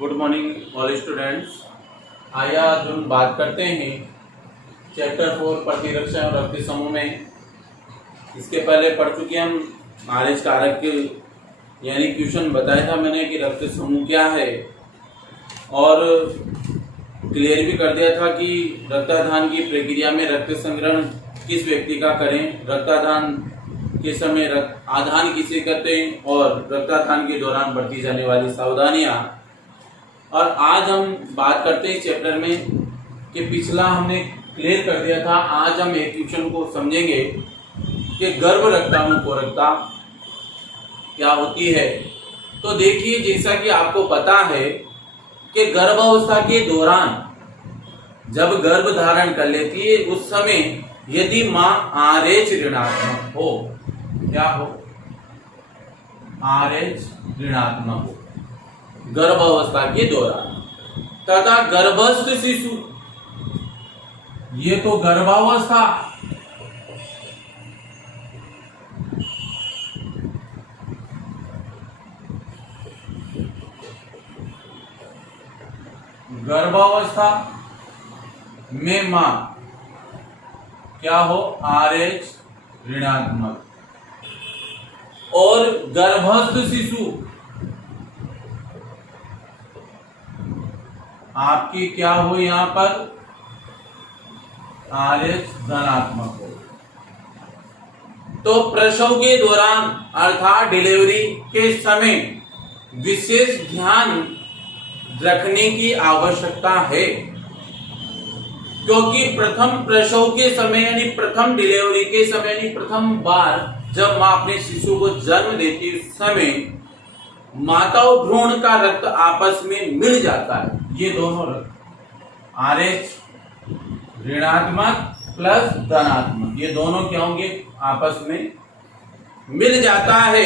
Good morning all students. आइए आज हम बात करते हैं चैप्टर 4 प्रतिरक्षा और रक्त समूह में। इसके पहले पढ़ चुके हम आरएच कारक के यानी क्वेश्चन बताया था मैंने कि रक्त समूह क्या है, और क्लियर भी कर दिया था कि रक्तदान की प्रक्रिया में रक्त संग्रहण किस व्यक्ति का करें, रक्तदान के समय आधान किसे करते हैं और रक्तदान के दौरान बरती जाने वाली सावधानियां। और आज हम बात करते हैं चैप्टर में कि पिछला हमने क्लियर कर दिया था। आज हम एक क्वेश्चन को समझेंगे कि गर्भ रक्ताणुकोरकता क्या होती है। तो देखिए, जैसा कि आपको पता है कि गर्भावस्था के दौरान जब गर्भ धारण कर लेती है उस समय यदि मां RH ऋणात्मक हो, क्या हो, RH ऋणात्मक हो गर्भावस्था के दौरान, तथा गर्भस्थ शिशु, ये तो गर्भावस्था, गर्भावस्था में मां क्या हो, RH ऋणात्मक, और गर्भस्थ शिशु आपकी क्या हो, यहां पर RH धनात्मक हो। तो प्रसव के दौरान अर्थात डिलीवरी के समय विशेष ध्यान रखने की आवश्यकता है, क्योंकि प्रथम प्रसव के समय यानी प्रथम डिलीवरी के समय यानी प्रथम बार जब मां अपने शिशु को जन्म देती है उस समय माता और भ्रूण का रक्त आपस में मिल जाता है। ये दोनों रक्त RH ऋणात्मक प्लस धनात्मक, ये दोनों क्या होंगे, आपस में मिल जाता है,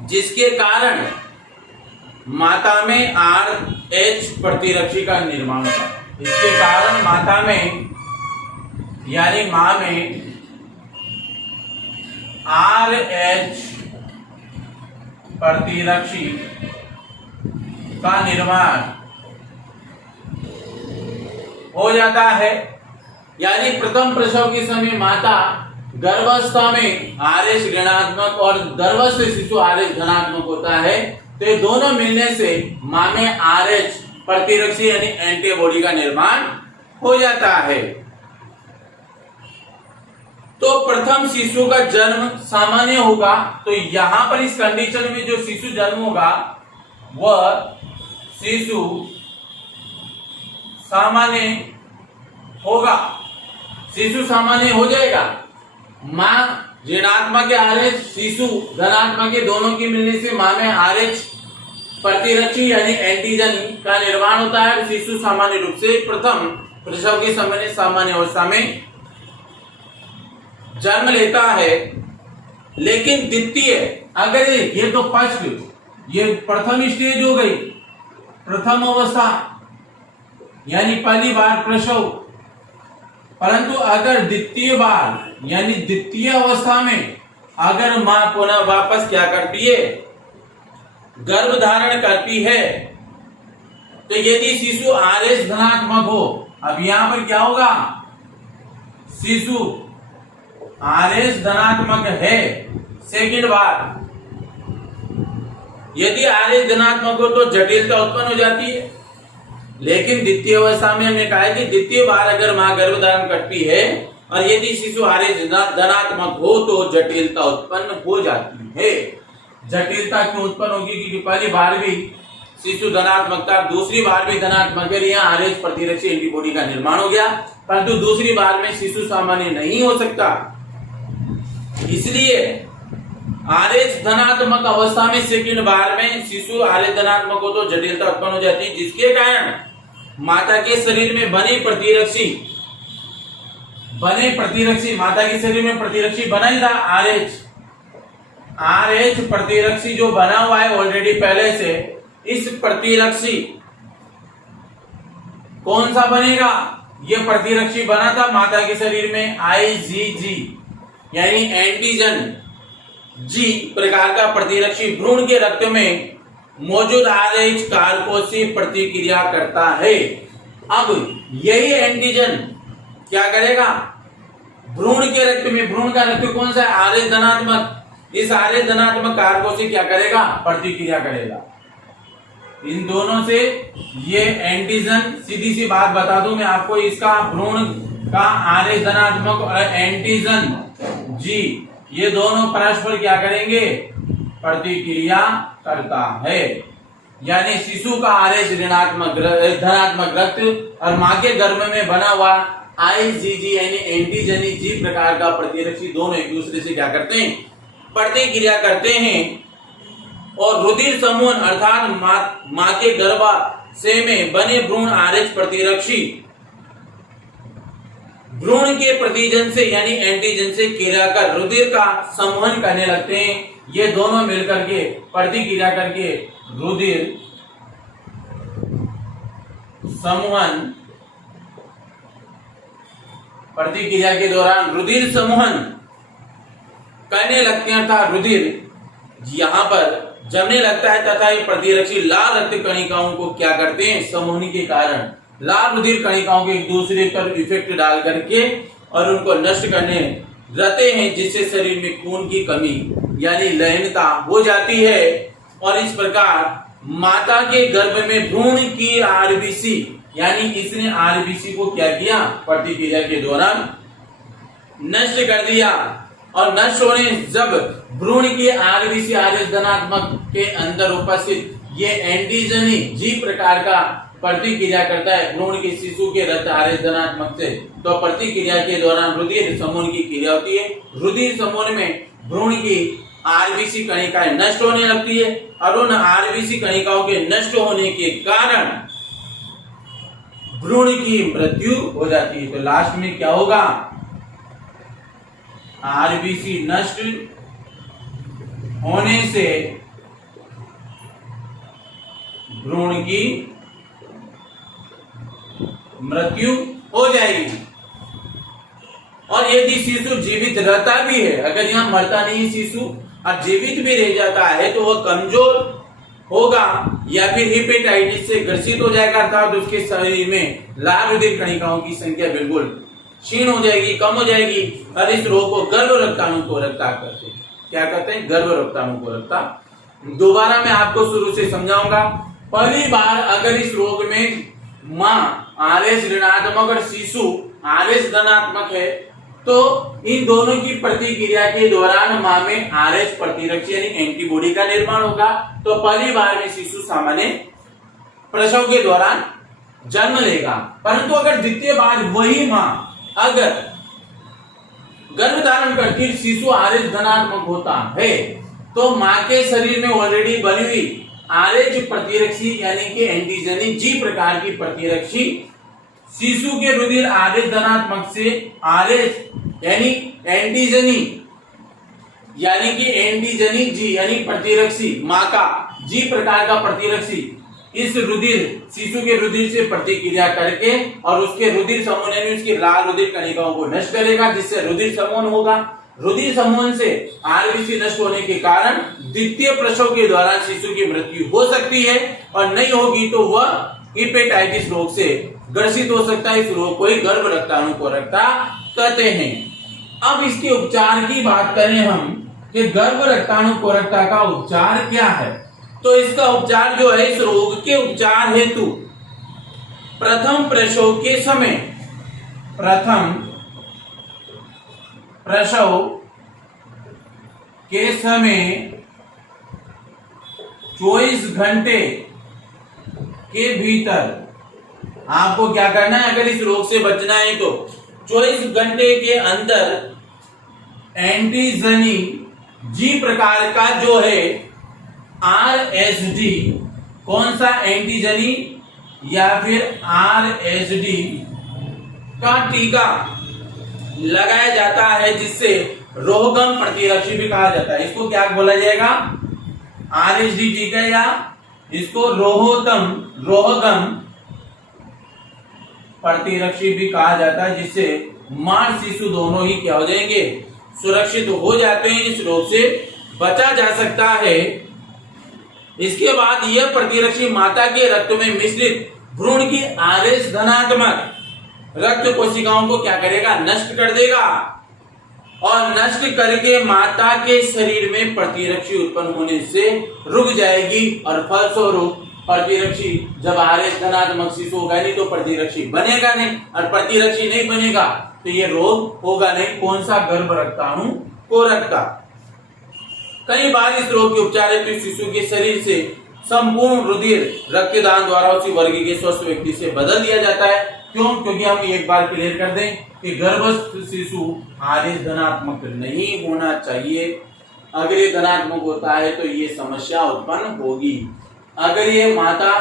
जिसके कारण माता में RH प्रतिरक्षी का निर्माण होता है। इसके कारण माता में यानी मां में RH प्रतिरक्षी का निर्माण हो जाता है। यानी प्रथम प्रसव के समय माता गर्भावस्था में RH ऋणात्मक और गर्भस्थ शिशु RH धनात्मक होता है, तो ये दोनों मिलने से मां में RH प्रतिरक्षी यानी एंटीबॉडी का निर्माण हो जाता है। तो प्रथम शिशु का जन्म सामान्य होगा, तो यहां पर इस कंडीशन में जो शिशु जन्म होगा वह शिशु सामान्य होगा, शिशु सामान्य हो जाएगा। मां ऋणात्मक के RH, शिशु धनात्मक के दोनों के मिलने से मां में RH प्रतिरक्षी यानी एंटीजन का निर्माण होता है। शिशु सामान्य रूप से प्रथम प्रसव के समय सामान्य अवस्था में जन्म लेता है। लेकिन द्वितीय, अगर ये तो फर्स्ट, ये प्रथम स्टेज हो गई, प्रथम अवस्था यानी पहली बार प्रसव, परंतु अगर द्वितीय बार यानी द्वितीय अवस्था में अगर मां पुनः वापस क्या करती है, गर्भ धारण करती है, तो यदि शिशु RH धनात्मक हो, अब यहां पर क्या होगा, शिशु RH धनात्मक है सेकंड बार, यदि RH धनात्मक हो तो जटिलता उत्पन्न हो जाती है। लेकिन द्वितीय अवस्था में हमने कहा है कि द्वितीय बार अगर मां गर्भ धारण करती है और यदि शिशु RH धनात्मक हो तो जटिलता उत्पन्न हो जाती है। जटिलता क्यों उत्पन्न होगी, क्योंकि पहली बार भी शिशु धनात्मक था, दूसरी बार भी धनात्मक है, यहाँ RH प्रतिरक्षी एंटीबॉडी का निर्माण हो गया, परंतु दूसरी बार में शिशु सामान्य नहीं हो सकता। इसलिए RH धनात्मक अवस्था में सेकंड बार में शिशु RH धनात्मक हो तो जटिलता उत्पन्न हो जाती है, जिसके कारण माता के शरीर में बने प्रतिरक्षी माता के शरीर में प्रतिरक्षी बना ही था RH प्रतिरक्षी जो बना हुआ है ऑलरेडी पहले से, इस प्रतिरक्षी कौन सा बनेगा, ये प्रतिरक्षी बना था माता के शरीर में IgG यानी एंटीजन G प्रकार का प्रतिरक्षी भ्रूण के रक्त में मौजूद RH कारकों से प्रतिक्रिया करता है। अब यही एंटीजन क्या करेगा, भ्रूण के रक्त में, भ्रूण का रक्त कौन सा है, RH धनात्मक, इस RH धनात्मक कारकों से क्या करेगा, प्रतिक्रिया करेगा। इन दोनों से ये एंटीजन, सीधी सी बात बता दूं मैं आपको, इसका भ्रूण का RH धनात्मक और एंटीजन G, ये दोनों परस्पर क्या करेंगे, प्रतिक्रिया करता है। यानी शिशु का RH ऋणात्मक धनात्मक रक्त और मां के गर्भ में बना हुआ IgG यानी एंटीजनी G प्रकार का प्रतिरक्षी दोनों एक दूसरे से क्या करते हैं, प्रतिक्रिया करते हैं। और रुधिर समूह अर्थात मां के गर्भाशय में बने भ्रूण RH प्रतिरक्षी भ्रूण के प्रतिजन से यानी एंटीजन से क्रिया कर रुधिर का संवहन करने लगते हैं। ये दोनों मिलकर के प्रतिक्रिया करके रुधिर संवहन, प्रतिक्रिया के दौरान रुधिर संवहन करने लगते हैं तथा रुधिर यहां पर जमने लगता है तथा ये प्रतिरक्षी लाल रक्त कणिकाओं को क्या करते हैं, समूहन के कारण लाल रुधिर कणिकाओं के एक दूसरे पर इफेक्ट डाल करके और उनको नष्ट करने रहते हैं, जिससे शरीर में खून की कमी यानी लयनता हो जाती है। और इस प्रकार माता के गर्भ में भ्रूण की आरबीसी यानी इसने आरबीसी को क्या किया, प्रतिक्रिया के दौरान नष्ट कर दिया। और नष्ट होने जब भ्रूण की आरबीसी RH धनात्मक के अंदर उपस्थित ये एंटीजनी G प्रकार का प्रतिक्रिया करता है भ्रूण के शिशु के रक्त RH धनात्मक से, तो प्रतिक्रिया के दौरान रुधिर समूहन की क्रिया होती है। रुधिर समूहन में भ्रूण की आरबीसी कणिकाएं नष्ट होने लगती है और उन आरबीसी कणिकाओं के नष्ट होने के कारण भ्रूण की मृत्यु हो जाती है। तो लास्ट में क्या होगा, आरबीसी नष्ट होने से भ्रूण की मृत्यु हो जाएगी। और यदि शिशु जीवित रहता भी है, अगर यहाँ मरता नहीं है शिशु और जीवित भी रह जाता है, तो वह कमजोर होगा या फिर हेपेटाइटिस से ग्रसित हो जाएगा, अर्थात उसके शरीर में लाल रुधिर कणिकाओं की संख्या बिल्कुल क्षीण हो जाएगी, कम हो जाएगी। और इस रोग को गर्भ रक्ताणुकोरकता कहते हैं। क्या कहते हैं, गर्भ रक्ताणुकोरकता। दोबारा मैं आपको शुरू से समझाऊंगा। पहली बार अगर इस रोग में मां RH ऋणात्मक और शिशु RH धनात्मक है, तो इन दोनों की प्रतिक्रिया के दौरान मां में RH प्रतिरक्षी यानी एंटीबॉडी का निर्माण होगा। तो पहली बार में शिशु सामान्य प्रसव के दौरान जन्म लेगा। परंतु अगर द्वितीय बार वही मां अगर गर्भ धारण करके शिशु RH धनात्मक होता है, तो मां के शरीर में ऑलरेडी बनी हुई RH प्रतिरक्षी यानी कि एंटीजनी G प्रकार की प्रतिरक्षी शिशु के रुधिर RH धनात्मक से RH यानी एंटीजनी G यानी प्रतिरक्षी मां का G प्रकार का प्रतिरक्षी इस रुधिर शिशु के रुधिर से प्रतिक्रिया करके और उसके रुधिर समूहन यानी उसकी लाल रुधिर कणिकाओं को नष्ट करेगा, जिससे रुधिर समूहन होगा। रुधिर समूहन से आरबीसी नष्ट होने के कारण द्वितीय प्रसव के दौरान शिशु की मृत्यु हो सकती है, और नहीं होगी तो वह हेपेटाइटिस रोग से ग्रसित हो सकता है। इस रोग को ही गर्भ रक्ताणुकोरकता कहते हैं। अब इसके उपचार की बात करें हम कि गर्भ रक्ताणुकोरकता का उपचार क्या है, तो इसका उपचार जो है, इस रोग के उपचार हेतु प्रथम प्रसव के समय 24 घंटे के भीतर आपको क्या करना है, अगर इस रोग से बचना है तो 24 घंटे के अंदर एंटीजनी G प्रकार का जो है RSD, कौन सा एंटीजनी या फिर RSD का टीका लगाया जाता है, जिससे रोहगम प्रतिरक्षी भी कहा जाता है। इसको क्या बोला जाएगा, RSD टीका, या इसको रोहगम प्रतिरक्षी भी कहा जाता है, जिससे मां शिशु दोनों ही क्या हो जाएंगे, सुरक्षित हो जाते हैं। इस रोग से बचा जा सकता है। इसके बाद यह प्रतिरक्षी माता के रक्त में मिश्रित भ्रूण की आरएच धनात्मक रक्त कोशिकाओं को क्या करेगा, नष्ट कर देगा और नष्ट करके माता के शरीर में प्रतिरक्षी उत्पन्न होने से रुक जाएगी और फलस्वरूप प्रतिरक्षी जब आरएच धनात्मक शिशु होगा नहीं तो प्रतिरक्षी बनेगा नहीं, और प्रतिरक्षी नहीं बनेगा तो ये रोग होगा नहीं। कौन सा, गर्भ रक्ताणु कोरक का। कई बार इस रोग के उपचार हेतु शिशु के शरीर से संपूर्ण रुधिर रक्तदान द्वारा उसी वर्ग के स्वस्थ व्यक्ति से बदल दिया जाता है। क्यों? क्योंकि हम एक बार क्लियर कर दें कि गर्भस्थ शिशु आरएच धनात्मक नहीं होना चाहिए। अगर ये धनात्मक होता है तो ये समस्या उत्पन्न होगी। अगर ये माता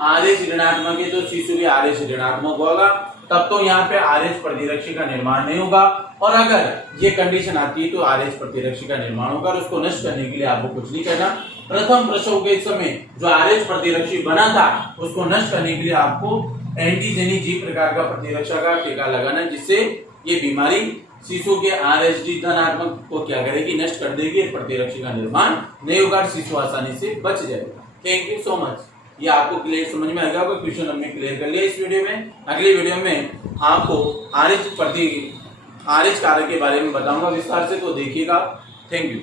आरएच ऋणात्मक है तो शिशु भी आरएच ऋणात्मक होगा, तब तो यहाँ पे आरएच प्रतिरक्षी का निर्माण नहीं होगा। और अगर ये कंडीशन आती है तो आरएच प्रतिरक्षी का निर्माण होगा और उसको नष्ट करने के लिए आपको कुछ नहीं करना। प्रथम प्रसव के समय जो आरएच प्रतिरक्षी बना था उसको नष्ट करने के लिए आपको एंटीजेनी जी प्रकार का प्रतिरक्षा का टीका लगाना, जिससे ये बीमारी शिशु के आरएचडी धनात्मक को क्या करेगी, नष्ट कर देगी। प्रतिरक्षी का निर्माण नहीं होगा, शिशु आसानी से बच जाएगा। Thank you so much. ये आपको क्लियर समझ में आएगा। क्वेश्चन हमने क्लियर कर लिया इस वीडियो में। अगली वीडियो में आपको आरएच कारक के बारे में बताऊंगा विस्तार से, तो देखिएगा। Thank you.